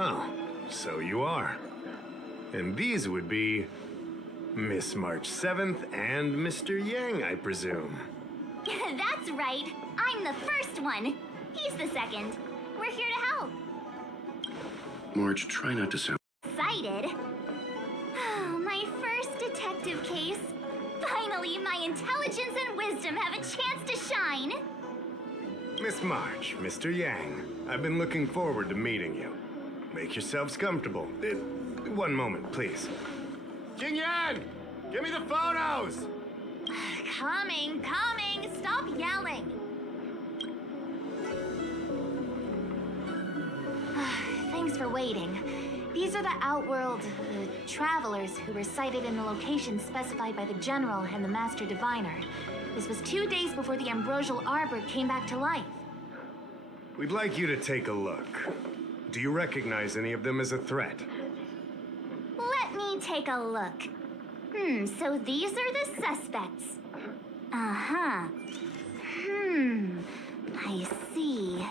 Oh, so you are. And these would be Miss March 7th and Mr. Yang, I presume. That's right. I'm the first one. He's the second. We're here to help. March, try not to sound Excited? My first detective case. Finally, my intelligence and wisdom have a chance to shine. Miss March, Mr. Yang, I've been looking forward to meeting you. Make yourselves comfortable. One moment, please. Jingyan! Give me the photos! Coming. Stop yelling. Thanks for waiting. These are the Outworld travelers who were sighted in the location specified by the General and the Master Diviner. This was 2 days before the Ambrosial Arbor came back to life. We'd like you to take a look. Do you recognize any of them as a threat? Let me take a look. So these are the suspects. Uh-huh. I see.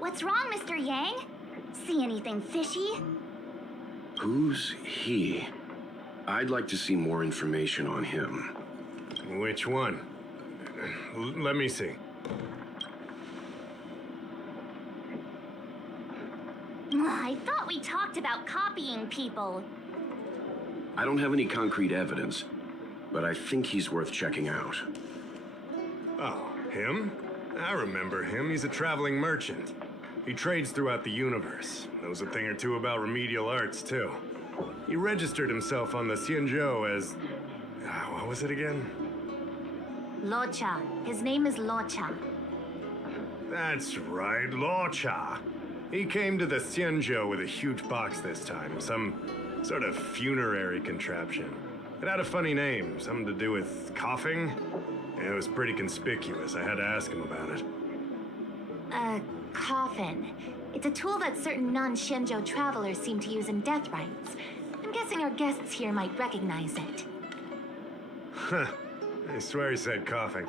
What's wrong, Mr. Yang? See anything fishy? Who's he? I'd like to see more information on him. Which one? Let me see. I thought we talked about copying people. I don't have any concrete evidence, but I think he's worth checking out. Oh, him? I remember him. He's a traveling merchant. He trades throughout the universe. Knows a thing or two about remedial arts, too. He registered himself on the Xianzhou as... what was it again? Loucha. His name is Loucha. That's right, Loucha. He came to the Xianzhou with a huge box this time. Some sort of funerary contraption. It had a funny name, something to do with coughing. It was pretty conspicuous. I had to ask him about it. Coffin. It's a tool that certain non-Shenzhou travelers seem to use in death rites. I'm guessing our guests here might recognize it. Huh. I swear he said coughing.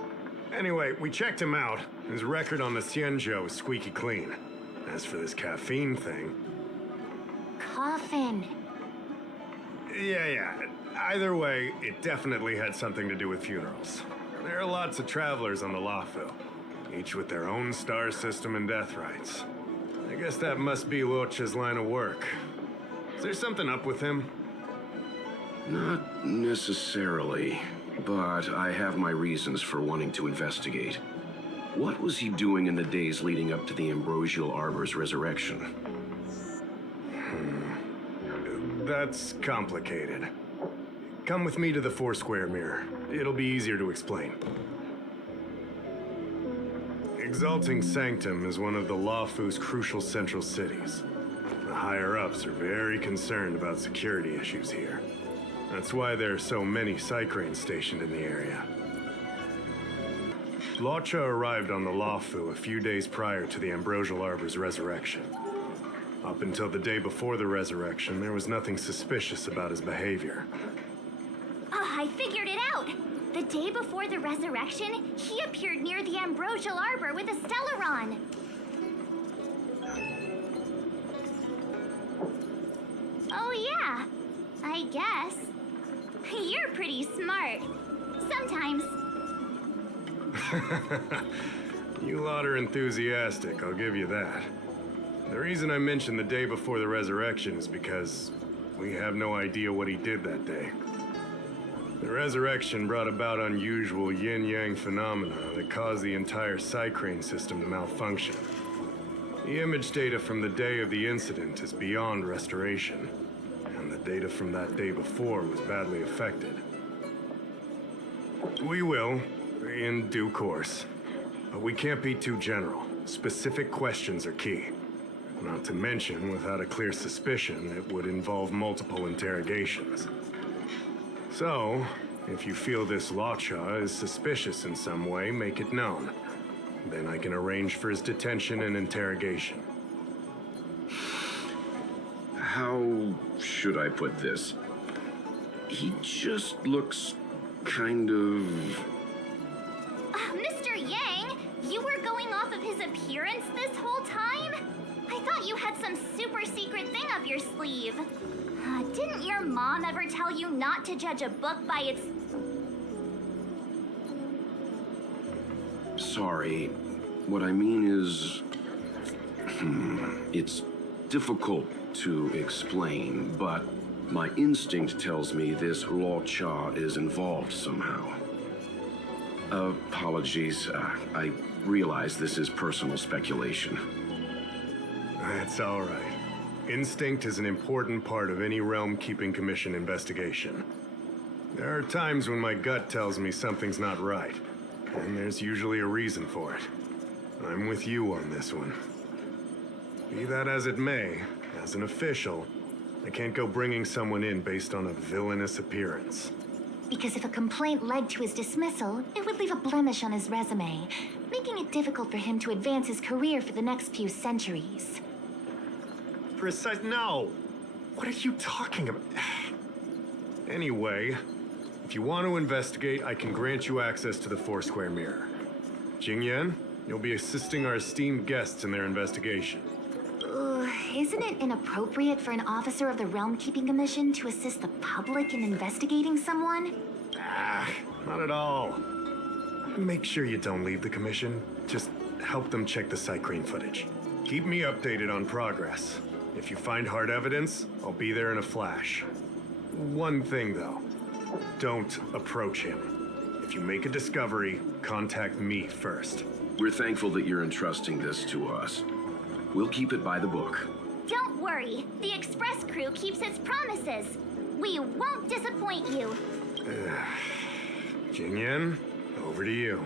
Anyway, we checked him out. His record on the Xianzhou is squeaky clean. As for this caffeine thing... Coffin. Yeah. Either way, it definitely had something to do with funerals. There are lots of travelers on the Luofu, each with their own star system and death rites. I guess that must be Loucha's line of work. Is there something up with him? Not necessarily, but I have my reasons for wanting to investigate. What was he doing in the days leading up to the Ambrosial Arbor's resurrection? That's complicated. Come with me to the Four-Square Mirror. It'll be easier to explain. Exalting Sanctum is one of the Luofu's crucial central cities. The higher-ups are very concerned about security issues here. That's why there are so many Psycranes stationed in the area. Loucha arrived on the Luofu a few days prior to the Ambrosial Arbor's resurrection. Up until the day before the resurrection, there was nothing suspicious about his behavior. I figured it out! The day before the resurrection, he appeared near the Ambrosial Arbor with a Stellaron. Oh yeah, I guess. You're pretty smart. Sometimes. You lot are enthusiastic, I'll give you that. The reason I mentioned the day before the resurrection is because we have no idea what he did that day. The resurrection brought about unusual yin-yang phenomena that caused the entire Psycrane system to malfunction. The image data from the day of the incident is beyond restoration, and the data from that day before was badly affected. We will, in due course, but we can't be too general. Specific questions are key. Not to mention, without a clear suspicion, it would involve multiple interrogations. So, if you feel this Loucha is suspicious in some way, make it known. Then I can arrange for his detention and interrogation. How should I put this? He just looks kind of off of his appearance this whole time? I thought you had some super secret thing up your sleeve. Didn't your mom ever tell you not to judge a book by its... Sorry. What I mean is... it's difficult to explain, but my instinct tells me this Loucha is involved somehow. Apologies. I realize this is personal speculation. That's all right. Instinct is an important part of any Realm Keeping Commission investigation. There are times when my gut tells me something's not right, and there's usually a reason for it. I'm with you on this one. Be that as it may, as an official, I can't go bringing someone in based on a villainous appearance. Because if a complaint led to his dismissal, it would leave a blemish on his resume, making it difficult for him to advance his career for the next few centuries. No! What are you talking about? Anyway, if you want to investigate, I can grant you access to the Foursquare Mirror. Jingyan, you'll be assisting our esteemed guests in their investigation. Isn't it inappropriate for an officer of the Realm Keeping Commission to assist the public in investigating someone? Not at all. Make sure you don't leave the commission. Just help them check the Cycrene footage. Keep me updated on progress. If you find hard evidence, I'll be there in a flash. One thing, though. Don't approach him. If you make a discovery, contact me first. We're thankful that you're entrusting this to us. We'll keep it by the book. Don't worry. The Express crew keeps its promises. We won't disappoint you. Jingyan, over to you.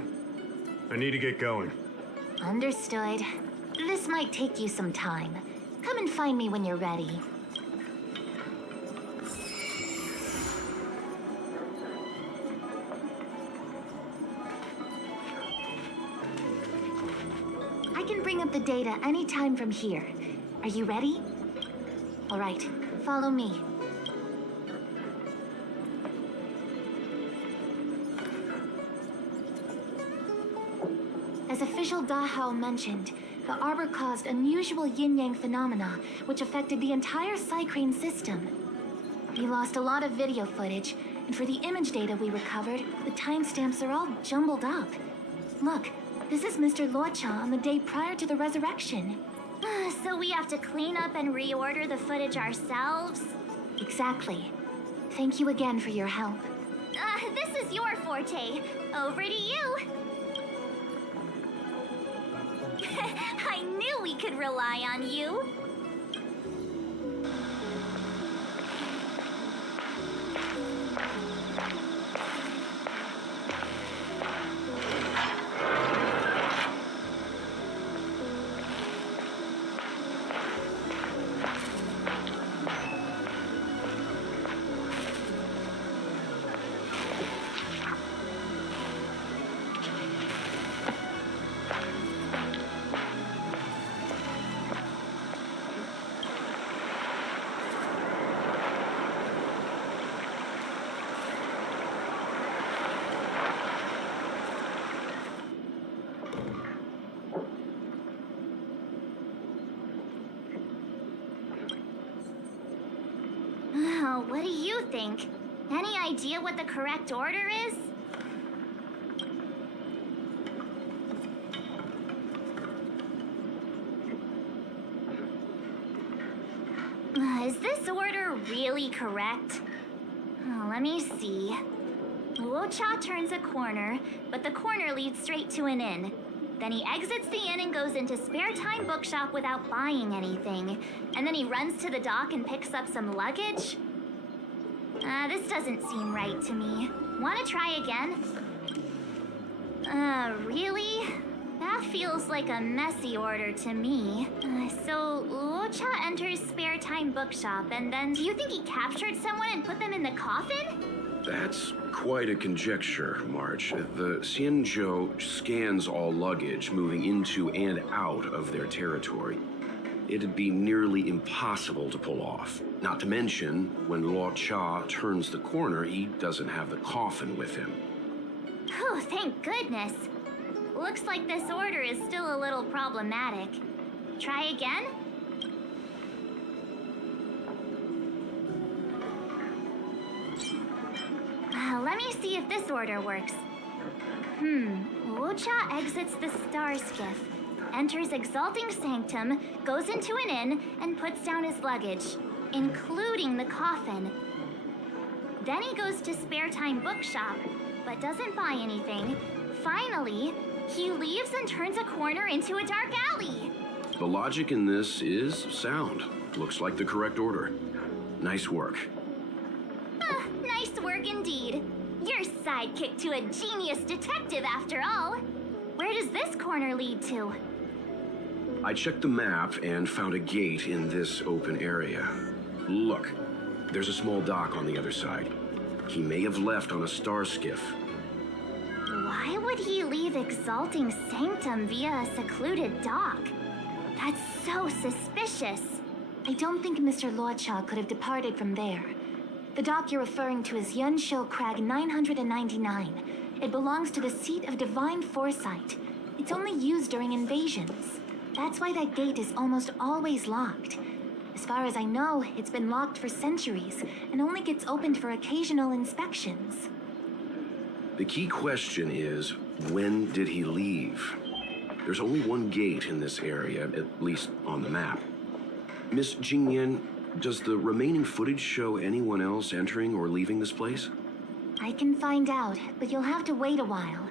I need to get going. Understood. This might take you some time. Come and find me when you're ready. I can bring up the data anytime from here. Are you ready? All right, follow me. As official Dahao mentioned, the Arbor caused unusual yin-yang phenomena, which affected the entire Cycrene system. We lost a lot of video footage, and for the image data we recovered, the timestamps are all jumbled up. Look, this is Mr. Loucha on the day prior to the resurrection. So we have to clean up and reorder the footage ourselves? Exactly. Thank you again for your help. This is your forte. Over to you. I knew we could rely on you. What do you think? Any idea what the correct order is? Is this order really correct? Let me see. Loucha turns a corner, but the corner leads straight to an inn. Then he exits the inn and goes into Spare Time Bookshop without buying anything. And then he runs to the dock and picks up some luggage? This doesn't seem right to me. Wanna try again? Really? That feels like a messy order to me. So Loucha enters Spare Time Bookshop, and then do you think he captured someone and put them in the coffin? That's quite a conjecture, March. The Xianzhou scans all luggage moving into and out of their territory. It'd be nearly impossible to pull off. Not to mention, when Loucha turns the corner, he doesn't have the coffin with him. Oh, thank goodness. looks like this order is still a little problematic. Try again? Let me see if this order works. Loucha exits the star skiff, enters Exalting Sanctum, goes into an inn, and puts down his luggage, including the coffin. Then he goes to Spare Time Bookshop, but doesn't buy anything. Finally, he leaves and turns a corner into a dark alley. The logic in this is sound. Looks like the correct order. Nice work. Nice work indeed. You're sidekick to a genius detective after all. Where does this corner lead to? I checked the map and found a gate in this open area. Look, there's a small dock on the other side. He may have left on a star skiff. Why would he leave Exalting Sanctum via a secluded dock? That's so suspicious. I don't think Mr. Loucha could have departed from there. The dock you're referring to is Yinshu Crag 999. It belongs to the seat of divine foresight. It's only used during invasions. That's why that gate is almost always locked. As far as I know, it's been locked for centuries and only gets opened for occasional inspections. The key question is, when did he leave? There's only one gate in this area, at least on the map. Miss Jingyan, does the remaining footage show anyone else entering or leaving this place? I can find out, but you'll have to wait a while.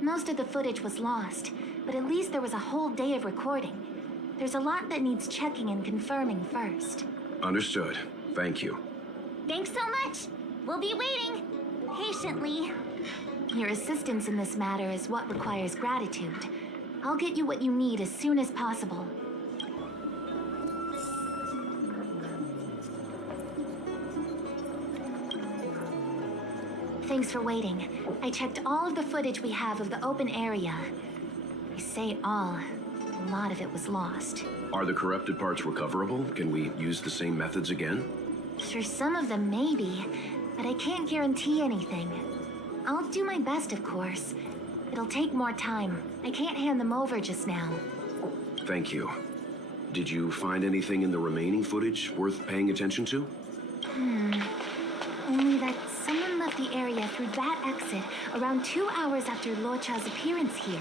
Most of the footage was lost, but at least there was a whole day of recording. There's a lot that needs checking and confirming first. Understood. Thank you. Thanks so much. We'll be waiting. Patiently. Your assistance in this matter is what requires gratitude. I'll get you what you need as soon as possible. Thanks for waiting. I checked all of the footage we have of the open area. I say all. A lot of it was lost. Are the corrupted parts recoverable? Can we use the same methods again? For some of them, maybe. But I can't guarantee anything. I'll do my best, of course. It'll take more time. I can't hand them over just now. Thank you. Did you find anything in the remaining footage worth paying attention to? Only that someone left the area through that exit around 2 hours after Loucha's appearance here.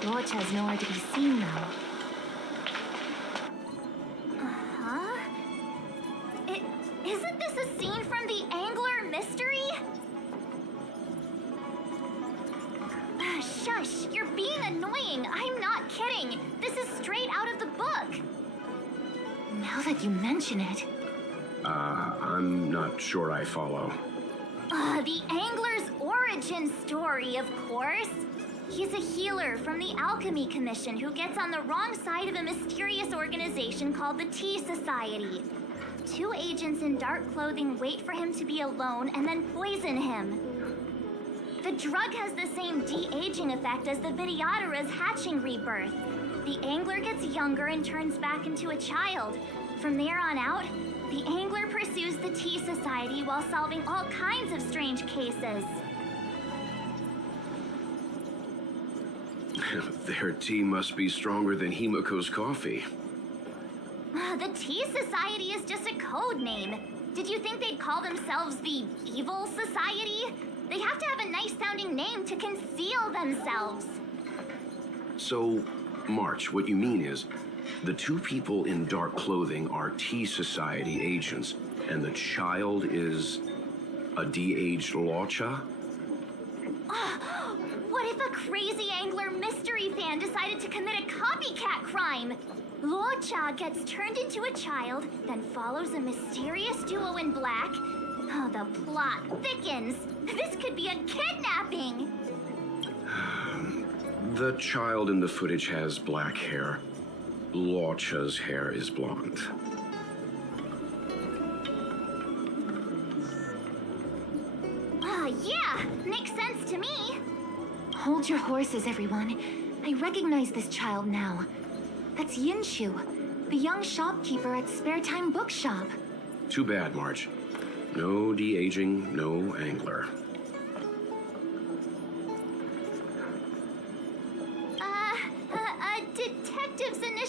Loucha's nowhere to be seen, though. Isn't this a scene from the Angler mystery? Shush, you're being annoying. I'm not kidding. This is straight out of the book. Now that you mention it. I'm not sure I follow. The Angler's origin story, of course. He's a healer from the Alchemy Commission who gets on the wrong side of a mysterious organization called the Tea Society. 2 agents in dark clothing wait for him to be alone and then poison him. The drug has the same de-aging effect as the Vidyadhara's hatching rebirth. The Angler gets younger and turns back into a child. From there on out, the Angler pursues the Tea Society while solving all kinds of strange cases. Their tea must be stronger than Himiko's coffee. The Tea Society is just a code name. Did you think they'd call themselves the Evil Society? They have to have a nice-sounding name to conceal themselves. So, March, what you mean is, the 2 people in dark clothing are Tea Society agents, and the child is a de-aged Loucha? What if a crazy Angler mystery fan decided to commit a copycat crime? Loucha gets turned into a child, then follows a mysterious duo in black. Oh, the plot thickens. This could be a kidnapping. The child in the footage has black hair. Loucha's hair is blonde. Yeah, makes sense to me. Hold your horses, everyone. I recognize this child now. That's Yinshu, the young shopkeeper at Spare Time Bookshop. Too bad, March. No de-aging, no Angler.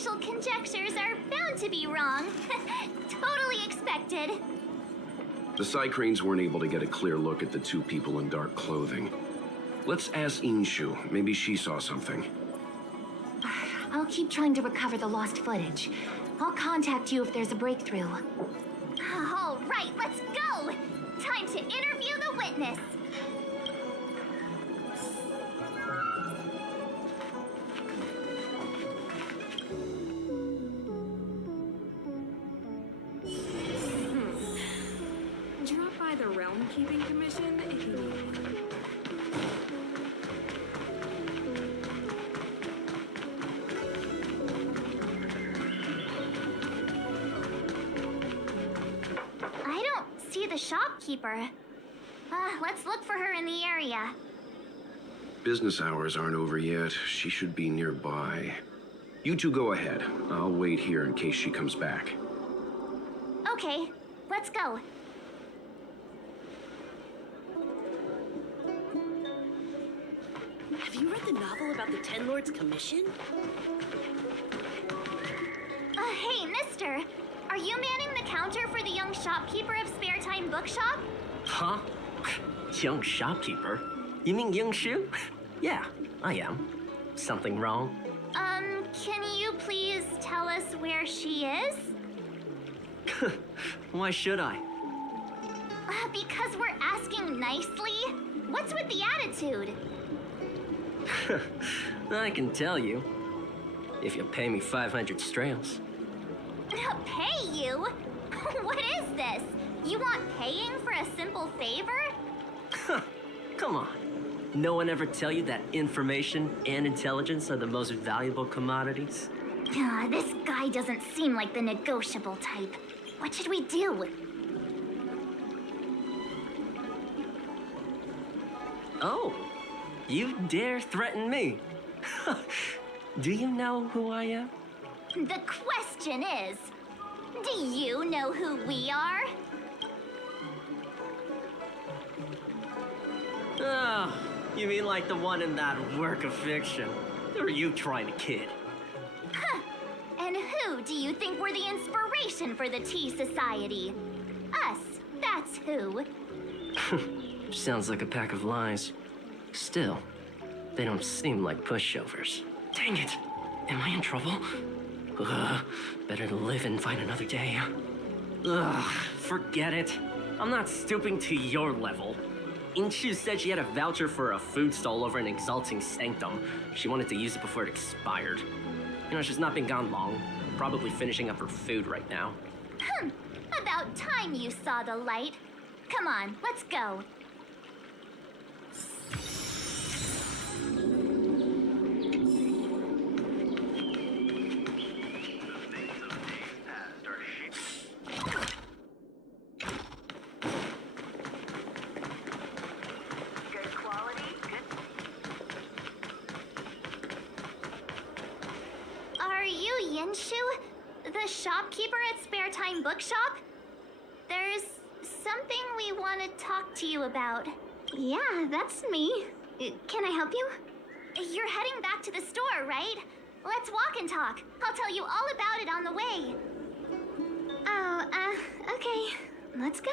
initial conjectures are bound to be wrong. Totally expected. The Psycranes weren't able to get a clear look at the two people in dark clothing. Let's ask Yinshu. Maybe she saw something. I'll keep trying to recover the lost footage. I'll contact you if there's a breakthrough. All right, let's go! Time to interview the witness. Drop by the Realm Keeping Commission if you need one. I don't see the shopkeeper. Let's look for her in the area. Business hours aren't over yet. She should be nearby. You two go ahead. I'll wait here in case she comes back. Okay, let's go. Have you read the novel about the Ten Lords Commission? Hey, mister. Are you manning the counter for the young shopkeeper of Spare Time Bookshop? Huh? Young shopkeeper? You mean Yinshu? Yeah, I am. Something wrong? Can you please tell us where she is? Why should I? Because we're asking nicely. What's with the attitude? I can tell you. If you pay me 500 strails. Pay you? What is this? You want paying for a simple favor? Come on. No one ever tell you that information and intelligence are the most valuable commodities? This guy doesn't seem like the negotiable type. What should we do? Oh, you dare threaten me? Do you know who I am? The question is, do you know who we are? Oh, you mean like the one in that work of fiction? Who are you trying to kid? And who do you think were the inspiration for the Tea Society? Us, that's who. Sounds like a pack of lies. Still, they don't seem like pushovers. Dang it! Am I in trouble? Better to live and fight another day. Forget it. I'm not stooping to your level. Yinshu said she had a voucher for a food stall over in Exalting Sanctum. She wanted to use it before it expired. You know, she's not been gone long. Probably finishing up her food right now. About time you saw the light. Come on, let's go. Are you Yinshu, the shopkeeper at Spare Time Bookshop? There's something we want to talk to you about. Yeah, that's me. Can I help you? You're heading back to the store, right? Let's walk and talk. I'll tell you all about it on the way. Oh, okay. Let's go.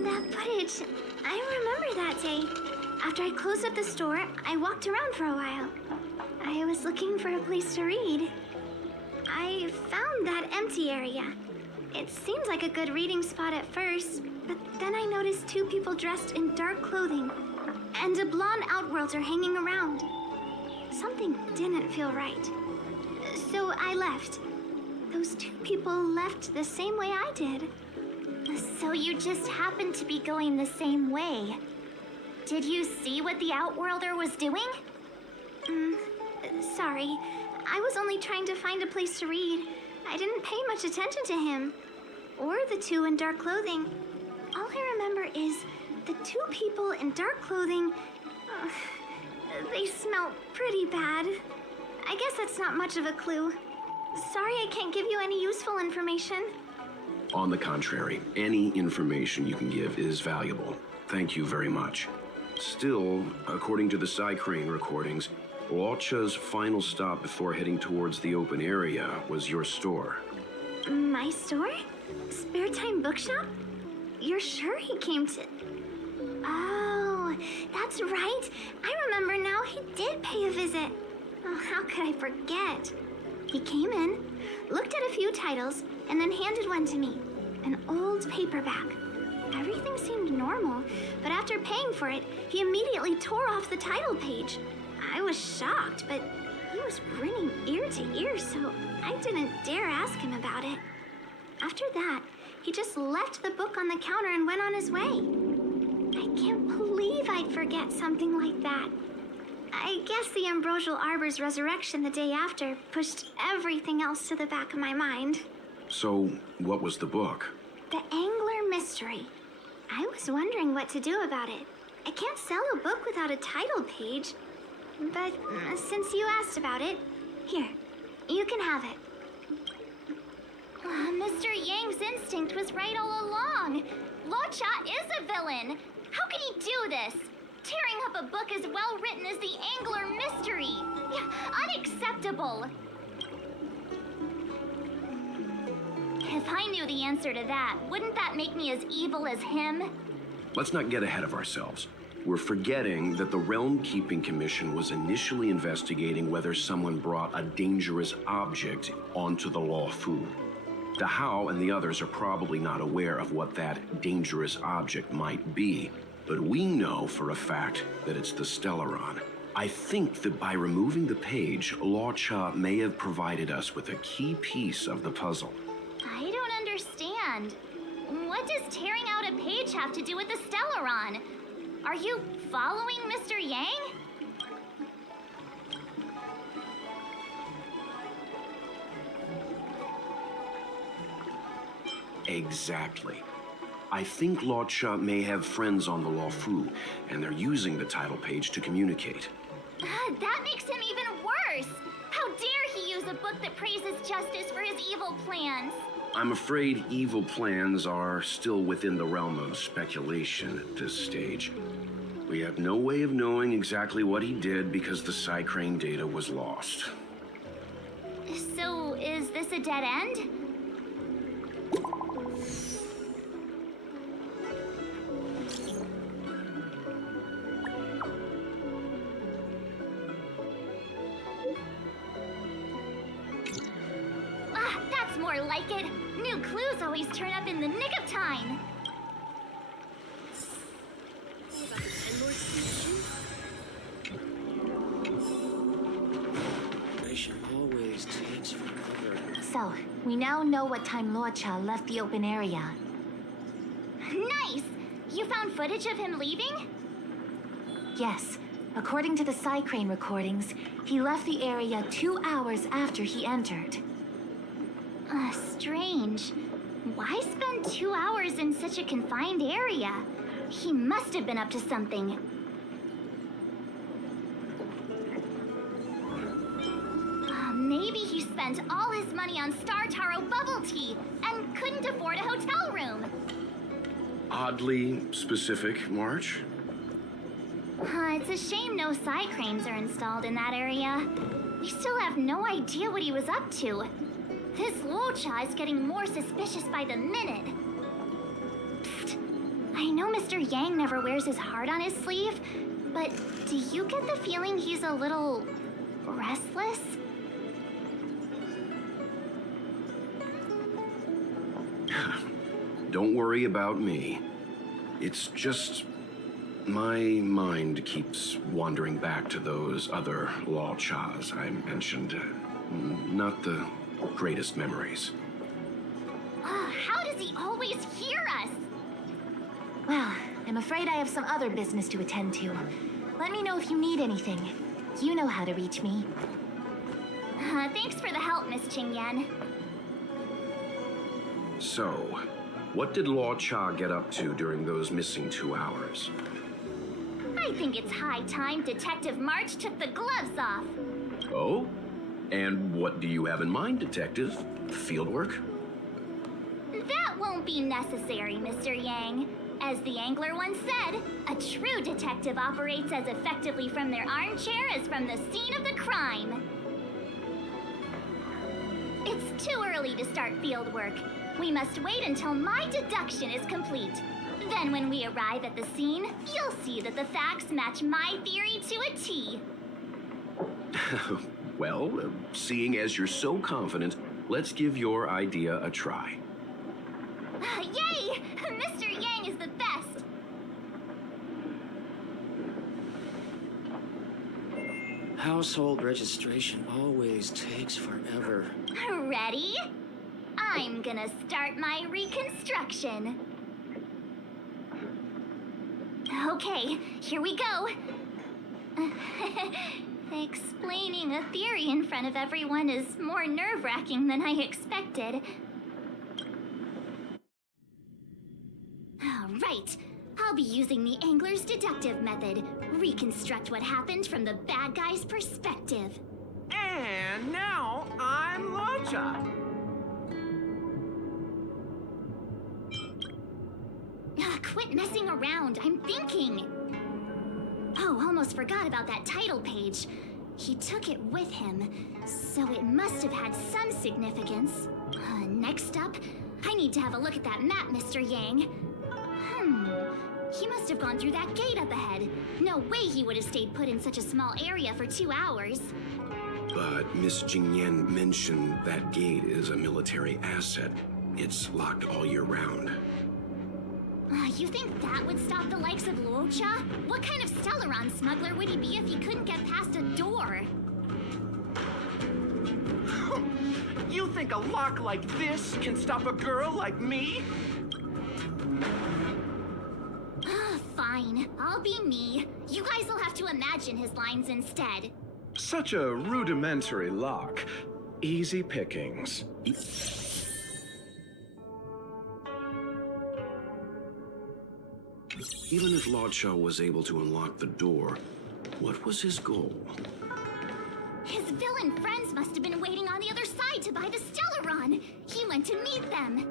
That footage, I remember that day. After I closed up the store, I walked around for a while. I was looking for a place to read. I found that empty area. It seemed like a good reading spot at first, but then I noticed two people dressed in dark clothing and a blonde outworlder hanging around. Something didn't feel right. So I left. Those two people left the same way I did. So you just happened to be going the same way. Did you see what the Outworlder was doing? Sorry. I was only trying to find a place to read. I didn't pay much attention to him. Or the two in dark clothing. All I remember is the two people in dark clothing... they smell pretty bad. I guess that's not much of a clue. Sorry I can't give you any useful information. On the contrary, any information you can give is valuable. Thank you very much. Still, according to the Crane recordings, Loucha's final stop before heading towards the open area was your store. My store? Spare time bookshop? You're sure he came to... Oh, that's right. I remember now, he did pay a visit. Oh, how could I forget? He came in, looked at a few titles, and then handed one to me. An old paperback. Everything seemed normal, but after paying for it, he immediately tore off the title page. I was shocked, but he was grinning ear to ear, so I didn't dare ask him about it. After that, he just left the book on the counter and went on his way. I can't believe I'd forget something like that. I guess the Ambrosial Arbor's resurrection the day after pushed everything else to the back of my mind. So, what was the book? The Angler Mystery. I was wondering what to do about it. I can't sell a book without a title page. But since you asked about it, here, you can have it. Mr. Yang's instinct was right all along. Loucha is a villain. How can he do this? Tearing up a book as well written as the Angler Mystery. Unacceptable. If I knew the answer to that, wouldn't that make me as evil as him? Let's not get ahead of ourselves. We're forgetting that the Realm Keeping Commission was initially investigating whether someone brought a dangerous object onto the Lawfu. Dahao and the others are probably not aware of what that dangerous object might be, but we know for a fact that it's the Stellaron. I think that by removing the page, Loucha may have provided us with a key piece of the puzzle. I don't understand. What does tearing out a page have to do with the Stellaron? Are you following Mr. Yang? Exactly. I think Loucha may have friends on the Lawfu, and they're using the title page to communicate. That makes him even worse! How dare he use a book that praises justice for his evil plans? I'm afraid evil plans are still within the realm of speculation at this stage. We have no way of knowing exactly what he did because the Crane data was lost. So, is this a dead end? That's more like it. New clues always turn up in the nick of time. About the Ten Lords commission? I should always transfer over. So, we now know what time Loucha left the open area. Nice! You found footage of him leaving? Yes. According to the Crane recordings, he left the area 2 hours after he entered. Strange. Why spend 2 hours in such a confined area? He must have been up to something. Maybe he spent all his money on Star Taro bubble tea and couldn't afford a hotel room. Oddly specific, March. It's a shame no Cranes are installed in that area. We still have no idea what he was up to. This Loucha is getting more suspicious by the minute. Psst. I know Mr. Yang never wears his heart on his sleeve, but do you get the feeling he's a little restless? Don't worry about me. It's just my mind keeps wandering back to those other Louchas I mentioned. Not the greatest memories. How does he always hear us? Well, I'm afraid I have some other business to attend to. Let me know if you need anything. You know how to reach me. Thanks for the help, Miss Qingyan. So, what did Loucha get up to during those missing 2 hours? I think it's high time Detective March took the gloves off. Oh? And what do you have in mind, Detective? Fieldwork? That won't be necessary, Mr. Yang. As the angler once said, a true detective operates as effectively from their armchair as from the scene of the crime. It's too early to start field work. We must wait until my deduction is complete. Then when we arrive at the scene, you'll see that the facts match my theory to a T. Well, seeing as you're so confident, let's give your idea a try. Yay! Mr. Yang is the best! Household registration always takes forever. Ready? I'm gonna start my reconstruction. Okay, here we go. Explaining a theory in front of everyone is more nerve-wracking than I expected. Right. I'll be using the angler's deductive method. Reconstruct what happened from the bad guy's perspective. And now I'm Loucha. Quit messing around. I'm thinking. Oh, almost forgot about that title page. He took it with him, so it must have had some significance. Next up, I need to have a look at that map, Mr. Yang. He must have gone through that gate up ahead. No way he would have stayed put in such a small area for 2 hours. But Miss Jingyan mentioned that gate is a military asset. It's locked all year round. You think that would stop the likes of Loucha? What kind of Stellaron smuggler would he be if he couldn't get past a door? You think a lock like this can stop a girl like me? Fine, I'll be me. You guys will have to imagine his lines instead. Such a rudimentary lock. Easy pickings. Even if Loucha was able to unlock the door, what was his goal? His villain friends must have been waiting on the other side to buy the Stellaron. He went to meet them.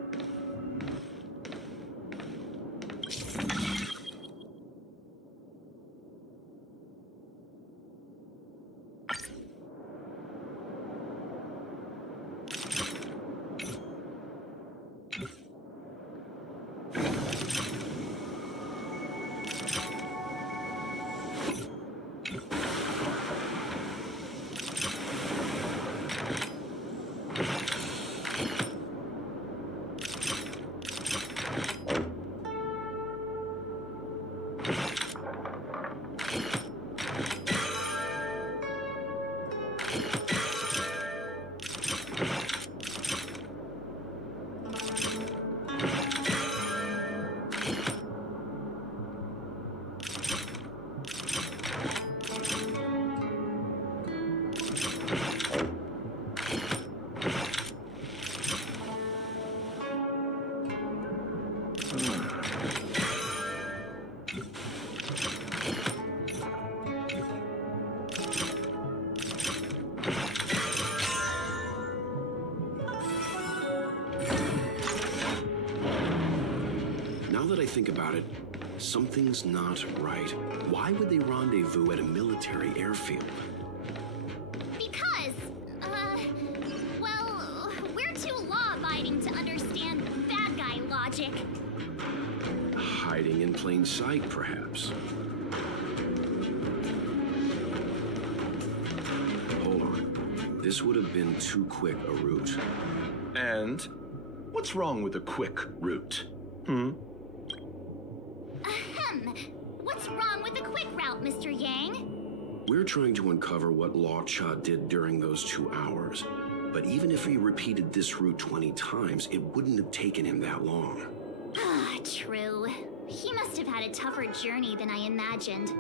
Now that I think about it, something's not right. Why would they rendezvous at a military airfield? Because, well, we're too law-abiding to understand bad guy logic. Hiding in plain sight, perhaps. Hold on. This would have been too quick a route. And what's wrong with a quick route? What's wrong with the quick route, Mr. Yang? We're trying to uncover what Loucha did during those 2 hours. But even if he repeated this route 20 times, it wouldn't have taken him that long. True. He must have had a tougher journey than I imagined.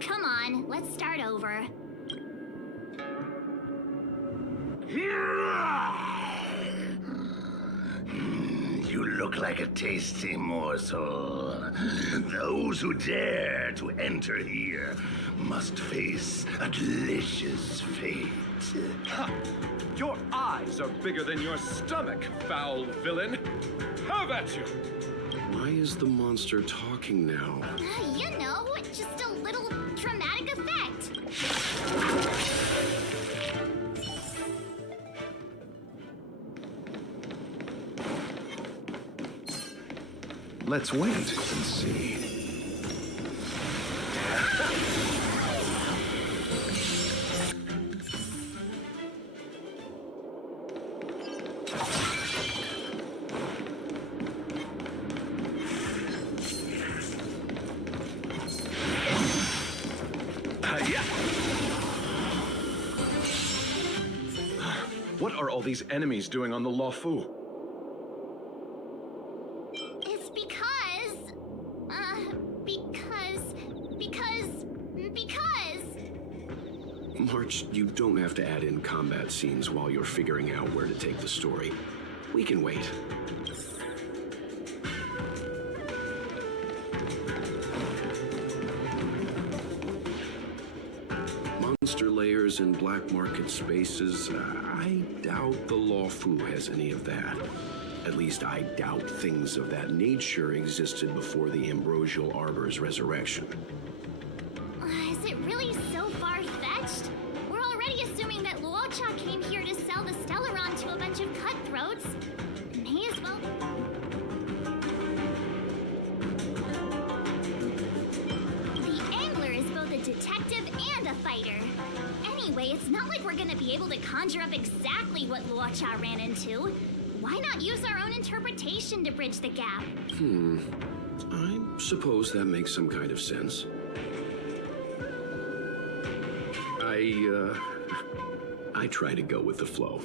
Come on, let's start over. You look like a tasty morsel. Those who dare to enter here must face a delicious fate. Ha! Your eyes are bigger than your stomach, foul villain! Have at you! Why is the monster talking now? You know, just a little dramatic effect. Let's wait and see. What are all these enemies doing on the Luofu? It's because... March, you don't have to add in combat scenes while you're figuring out where to take the story. We can wait. Monster layers and black market spaces, I doubt the Luofu has any of that. At least I doubt things of that nature existed before the Ambrosial Arbor's resurrection. Is it really so far-fetched? We're already assuming that Loucha came here to sell the Stellaron to a bunch of cutthroats. May as well... The Angler is both a detective and a fighter. Anyway, it's not like we're gonna be able to conjure up exactly what Loucha ran into. Why not use our own interpretation to bridge the gap? I suppose that makes some kind of sense. I try to go with the flow.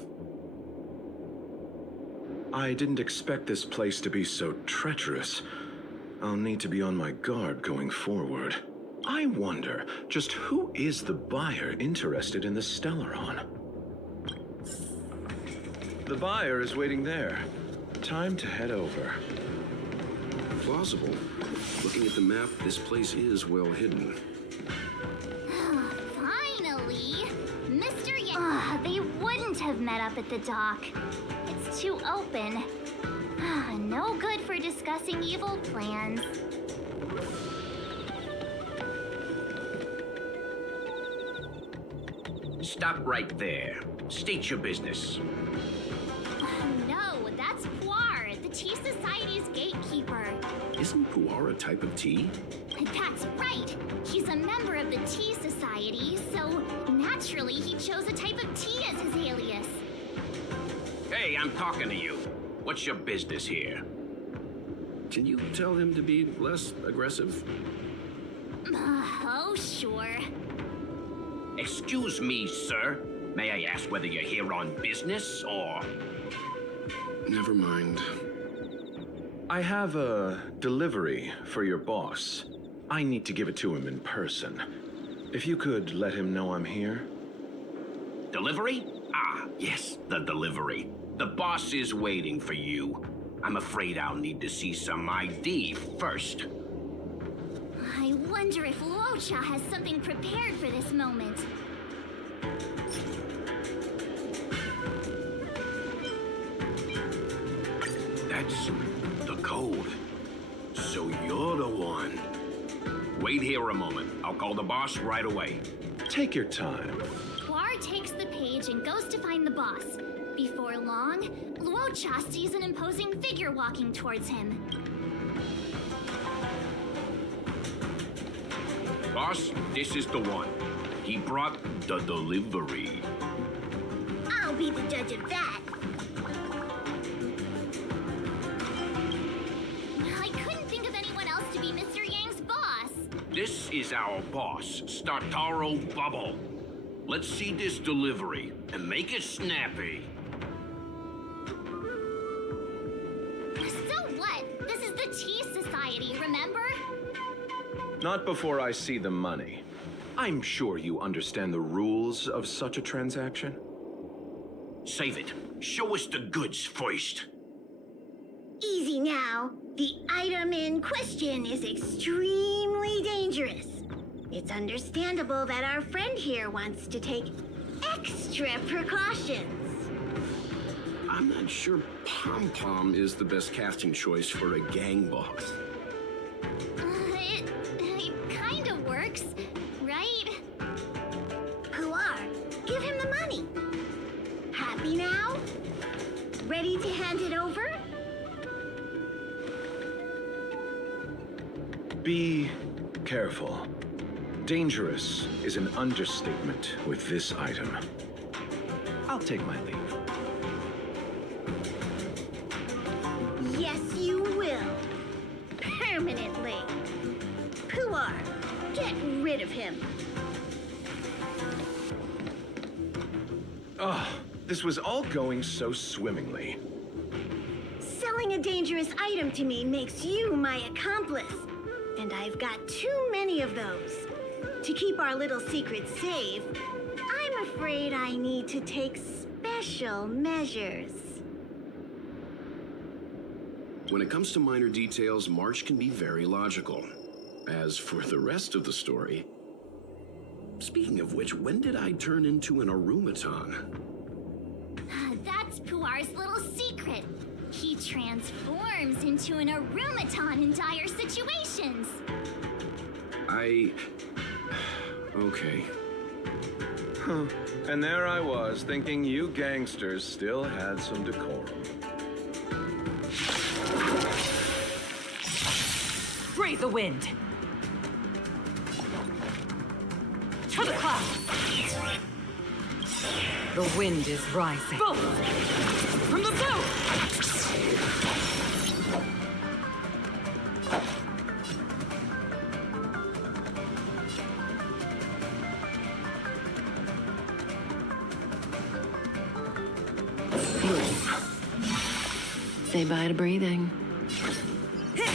I didn't expect this place to be so treacherous. I'll need to be on my guard going forward. I wonder, just who is the buyer interested in the Stellaron? The buyer is waiting there. Time to head over. Plausible. Looking at the map, this place is well hidden. Finally! Mr. They wouldn't have met up at the dock. It's too open. No good for discussing evil plans. Stop right there. State your business. No, that's Puar, the Tea Society's gatekeeper. Isn't Puar a type of tea? That's right. He's a member of the Tea Society, so naturally he chose a type of tea as his alias. Hey, I'm talking to you. What's your business here? Can you tell him to be less aggressive? Oh, sure. Excuse me, sir. May I ask whether you're here on business or... Never mind. I have a delivery for your boss. I need to give it to him in person. If you could let him know I'm here. Delivery? Ah, yes, the delivery. The boss is waiting for you. I'm afraid I'll need to see some ID first. I wonder if Loucha has something prepared for this moment. That's the code. So you're the one. Wait here a moment. I'll call the boss right away. Take your time. Puar takes the page and goes to find the boss. Before long, Loucha sees an imposing figure walking towards him. Boss, this is the one. He brought the delivery. I'll be the judge of that. I couldn't think of anyone else to be Mr. Yang's boss. This is our boss, Startaro Bubble. Let's see this delivery and make it snappy. So what? This is the Tea Society, remember? Not before I see the money. I'm sure you understand the rules of such a transaction. Save it. Show us the goods first. Easy now. The item in question is extremely dangerous. It's understandable that our friend here wants to take extra precautions. I'm not sure Pom Pom is the best casting choice for a gang boss. It kind of works, right? Puar, give him the money. Happy now? Ready to hand it over? Be careful. Dangerous is an understatement with this item. I'll take my leave. Yes, you will. Permanently. Puar, get rid of him. Oh, this was all going so swimmingly. Selling a dangerous item to me makes you my accomplice. And I've got too many of those. To keep our little secret safe, I'm afraid I need to take special measures. When it comes to minor details, March can be very logical. As for the rest of the story... Speaking of which, when did I turn into an Arumaton? That's Puar's little secret. He transforms into an Arumaton in dire situations. Okay. Huh. And there I was, thinking you gangsters still had some decorum. Breathe the wind. To the clouds. The wind is rising. Boom! From the boat! Say bye to breathing. Get.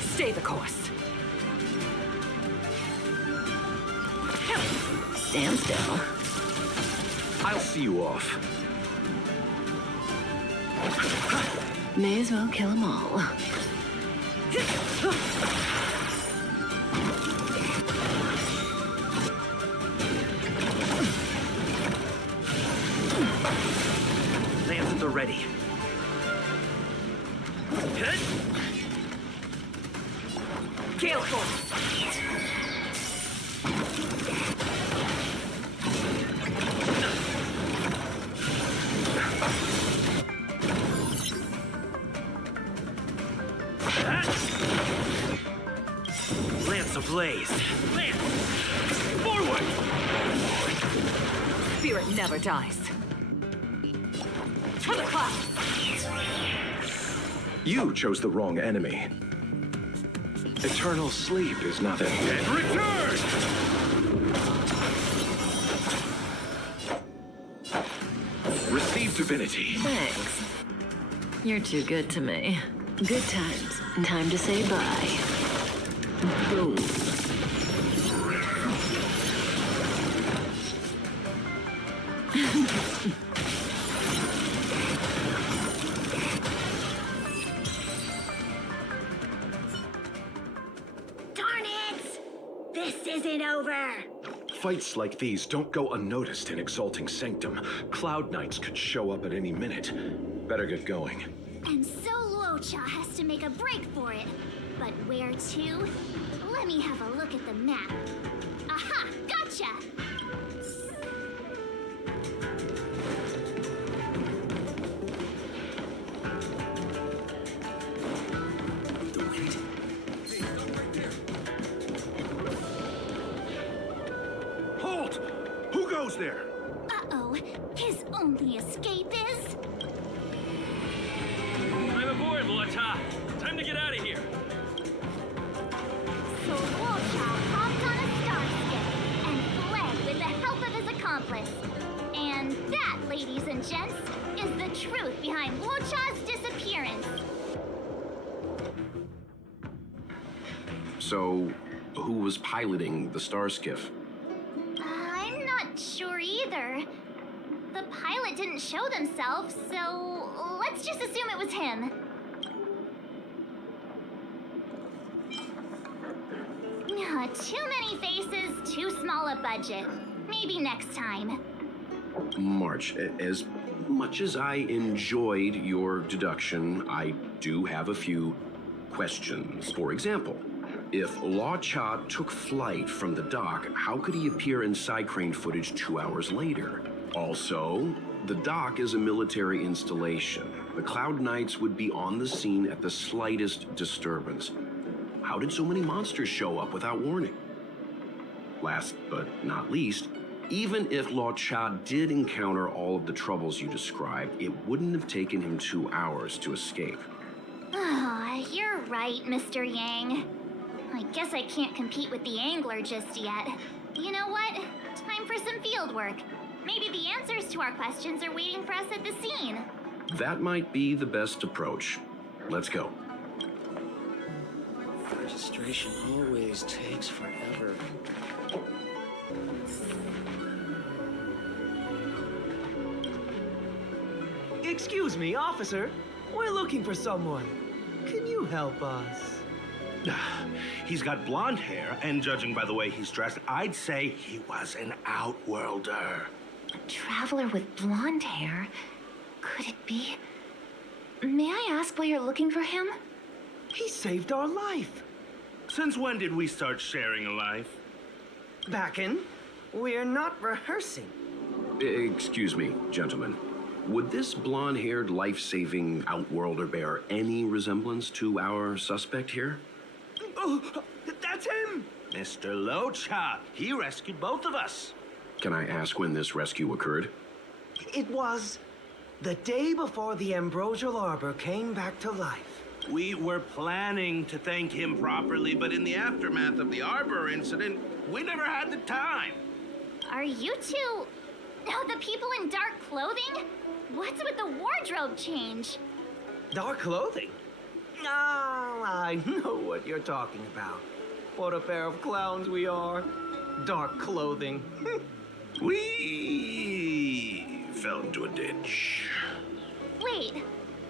Stay the course. Stand still. I'll see you off. May as well kill them all. Lance at the ready. Hit! Gale force. Lance ablaze. Lance! Forward! Spirit never dies. To the clouds. You chose the wrong enemy. Eternal sleep is nothing. And return! Receive divinity. Thanks. You're too good to me. Good times. Time to say bye. Boom. Darn it! This isn't over. Fights like these don't go unnoticed in Exalting Sanctum. Cloud Knights could show up at any minute. Better get going. And so Loucha has to make a break for it. But where to? Let me have a look at the map. Aha! Gotcha! Halt! Who goes there? Uh-oh. His only escape is... I'm aboard, Loucha. Time to get out of here. So Loucha hopped on a starship and fled with the help of his accomplice. And that, ladies and gents, is the truth behind Loucha's disappearance. So, who was piloting the star skiff? I'm not sure either. The pilot didn't show themselves, so let's just assume it was him. Too many faces, too small a budget. Maybe next time. March, as much as I enjoyed your deduction, I do have a few questions. For example, if Loucha took flight from the dock, how could he appear in side crane footage 2 hours later? Also, the dock is a military installation. The Cloud Knights would be on the scene at the slightest disturbance. How did so many monsters show up without warning? Last but not least, even if Loucha did encounter all of the troubles you described, it wouldn't have taken him 2 hours to escape. Oh, you're right, Mr. Yang. I guess I can't compete with the angler just yet. You know what? Time for some field work. Maybe the answers to our questions are waiting for us at the scene. That might be the best approach. Let's go. Registration always takes forever. Excuse me, officer. We're looking for someone. Can you help us? He's got blonde hair, and judging by the way he's dressed, I'd say he was an outworlder. A traveler with blonde hair? Could it be? May I ask why you're looking for him? He saved our life. Since when did we start sharing a life? Back in? We're not rehearsing. Excuse me, gentlemen. Would this blonde-haired, life-saving outworlder bear any resemblance to our suspect here? Oh, that's him! Mr. Loucha. He rescued both of us. Can I ask when this rescue occurred? It was the day before the Ambrosial Arbor came back to life. We were planning to thank him properly, but in the aftermath of the Arbor incident, we never had the time. Are you two... Oh, the people in dark clothing? What's with the wardrobe change? Dark clothing? Ah, I know what you're talking about. What a pair of clowns we are. Dark clothing. We fell into a ditch. Wait,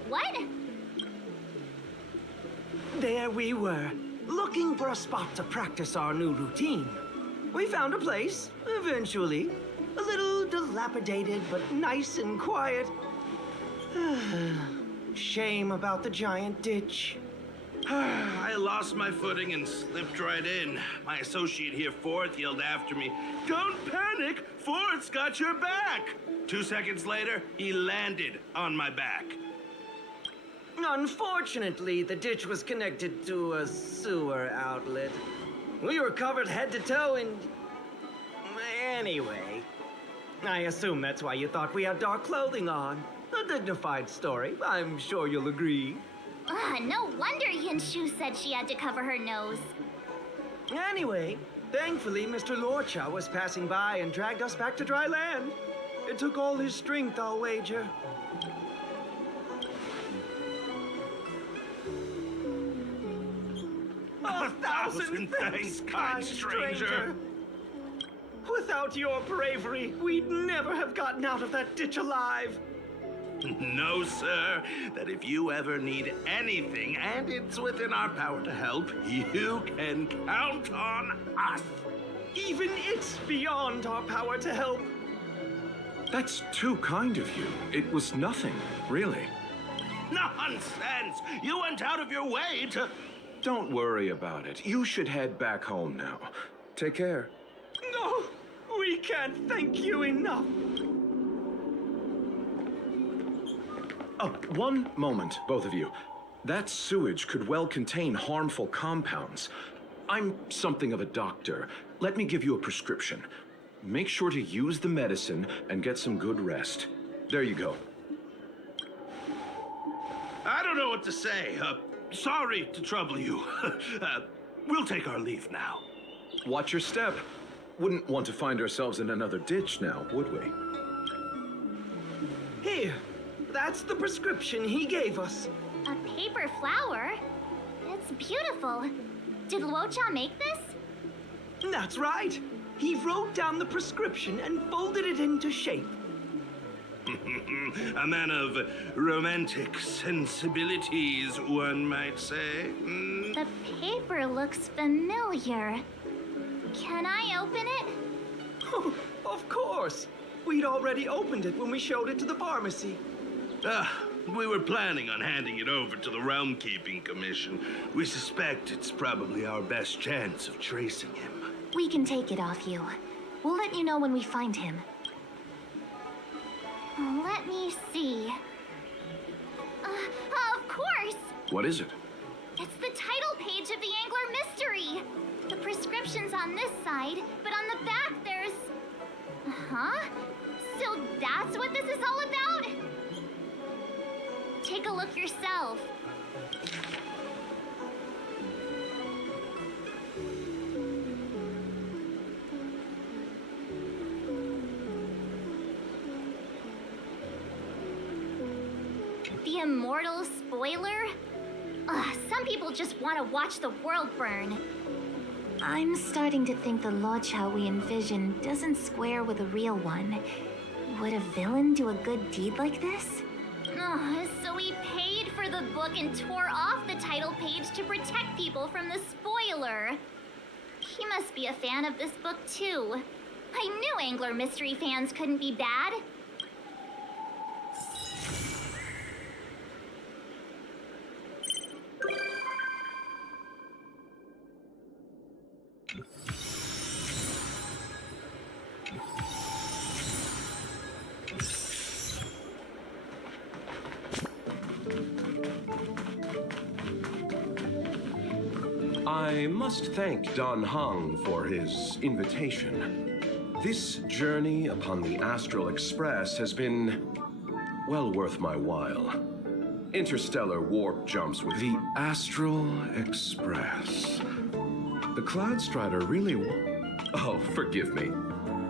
what? There we were, looking for a spot to practice our new routine. We found a place, eventually. A little dilapidated, but nice and quiet. Shame about the giant ditch. I lost my footing and slipped right in. My associate here, Fourth, yelled after me, "Don't panic! Fourth's got your back!" 2 seconds later, he landed on my back. Unfortunately, the ditch was connected to a sewer outlet. We were covered head to toe in... Anyway, I assume that's why you thought we had dark clothing on. A dignified story, I'm sure you'll agree. No wonder Yinshu said she had to cover her nose. Anyway, thankfully Mr. Loucha was passing by and dragged us back to dry land. It took all his strength, I'll wager. A thousand thanks, kind stranger. Without your bravery, we'd never have gotten out of that ditch alive. No, sir. That if you ever need anything, and it's within our power to help, you can count on us. Even it's beyond our power to help. That's too kind of you. It was nothing, really. Nonsense! You went out of your way to... Don't worry about it. You should head back home now. Take care. No, we can't thank you enough. Oh, one moment, both of you. That sewage could well contain harmful compounds. I'm something of a doctor. Let me give you a prescription. Make sure to use the medicine and get some good rest. There you go. I don't know what to say. Sorry to trouble you. We'll take our leave now. Watch your step. Wouldn't want to find ourselves in another ditch now, would we? Here, that's the prescription he gave us. A paper flower? It's beautiful. Did Loucha make this? That's right. He wrote down the prescription and folded it into shape. A man of romantic sensibilities, one might say. The paper looks familiar. Can I open it? Of course! We'd already opened it when we showed it to the pharmacy. We were planning on handing it over to the Realm Keeping Commission. We suspect it's probably our best chance of tracing him. We can take it off you. We'll let you know when we find him. Let me see. Of course! What is it? It's the title page of the Angler Mystery. The prescription's on this side, but on the back there's... Huh? So that's what this is all about? Take a look yourself. The immortal spoiler? Some people just want to watch the world burn. I'm starting to think the Loucha we envision doesn't square with a real one. Would a villain do a good deed like this? So he paid for the book and tore off the title page to protect people from the spoiler. He must be a fan of this book too. I knew Angler Mystery fans couldn't be bad. I must thank Don Hung for his invitation. This journey upon the Astral Express has been well worth my while. Interstellar warp jumps with the Astral Express. The Cloud Strider really... Oh, forgive me.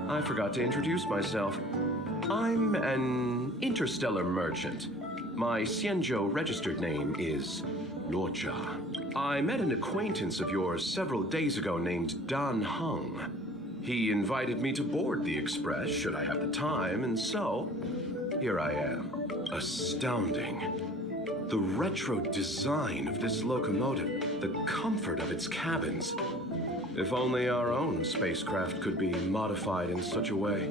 I forgot to introduce myself. I'm an interstellar merchant. My Xianzhou registered name is Loucha. I met an acquaintance of yours several days ago named Don Hung. He invited me to board the Express should I have the time, and so here I am. Astounding. The retro design of this locomotive, the comfort of its cabins. If only our own spacecraft could be modified in such a way.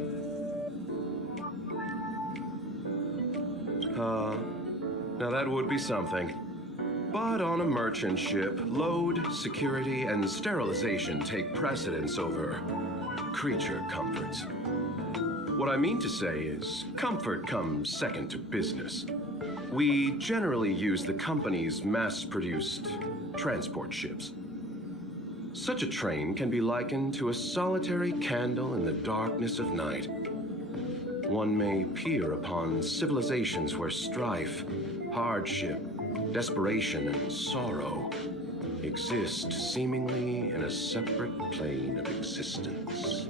Now that would be something. But on a merchant ship, load, security, and sterilization take precedence over creature comforts. What I mean to say is, comfort comes second to business. We generally use the company's mass-produced transport ships. Such a train can be likened to a solitary candle in the darkness of night. One may peer upon civilizations where strife, hardship, desperation, and sorrow exist seemingly in a separate plane of existence.